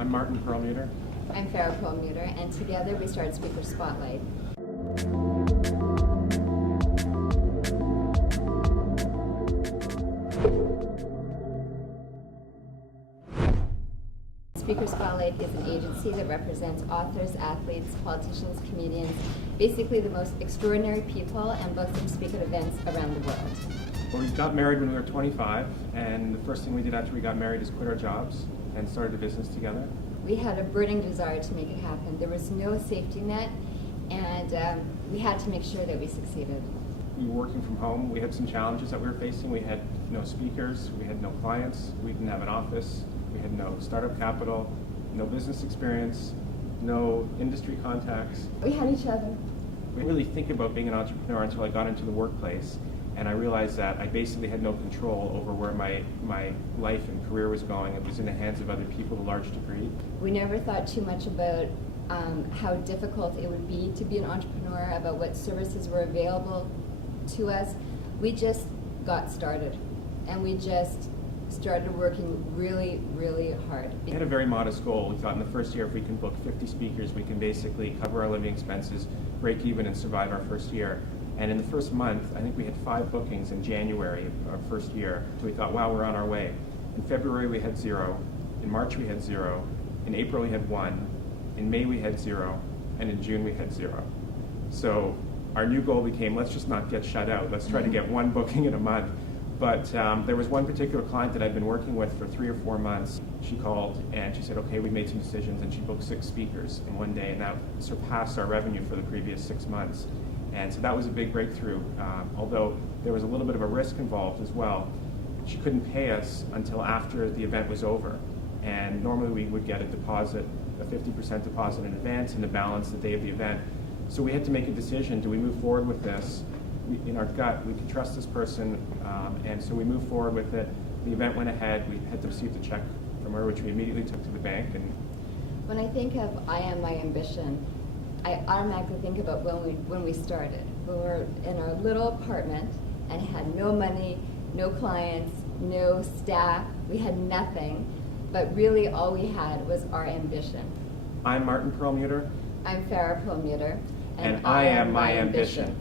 I'm Martin Perelmuter. I'm Farah Perelmuter, and together we started Speaker Spotlight. Speaker Spotlight is an agency that represents authors, athletes, politicians, comedians, basically the most extraordinary people, and books them speak at events around the world. Well, we got married when we were 25, and the first thing we did after we got married is quit our jobs and started a business together. We had a burning desire to make it happen. There was no safety net, and we had to make sure that we succeeded. We were working from home. We had some challenges that we were facing. We had no speakers, we had no clients, we didn't have an office, we had no startup capital, no business experience, no industry contacts. We had each other. We didn't really think about being an entrepreneur until I got into the workplace, and I realized that I basically had no control over where my life and career was going. It was in the hands of other people to a large degree. We never thought too much about how difficult it would be to be an entrepreneur, about what services were available to us. We just got started, and we just started working really, really hard. We had a very modest goal. We thought in the first year, if we can book 50 speakers, we can basically cover our living expenses, break even, and survive our first year. And in the first month, I think we had 5 bookings in January of our first year. So we thought, wow, we're on our way. In February, we had 0. In March, we had 0. In April, we had 1. In May, we had 0. And in June, we had 0. So our new goal became, let's just not get shut out. Let's try to get 1 booking in a month. But there was one particular client that I'd been working with for 3 or 4 months. She called and she said, okay, we made some decisions, and she booked 6 speakers in one day, and that surpassed our revenue for the previous 6 months. And so that was a big breakthrough, although there was a little bit of a risk involved as well. She couldn't pay us until after the event was over. And normally we would get a deposit, a 50% deposit in advance, and the balance the day of the event. So we had to make a decision. Do we move forward with this? In our gut, we could trust this person, and so we moved forward with it. The event went ahead. We had received a check from her, which we immediately took to the bank. And when I think of I Am My Ambition, I automatically think about when we started. We were in our little apartment and had no money, no clients, no staff. We had nothing, but really all we had was our ambition. I'm Martin Perelmuter. I'm Farah Perelmuter. And I am my ambition.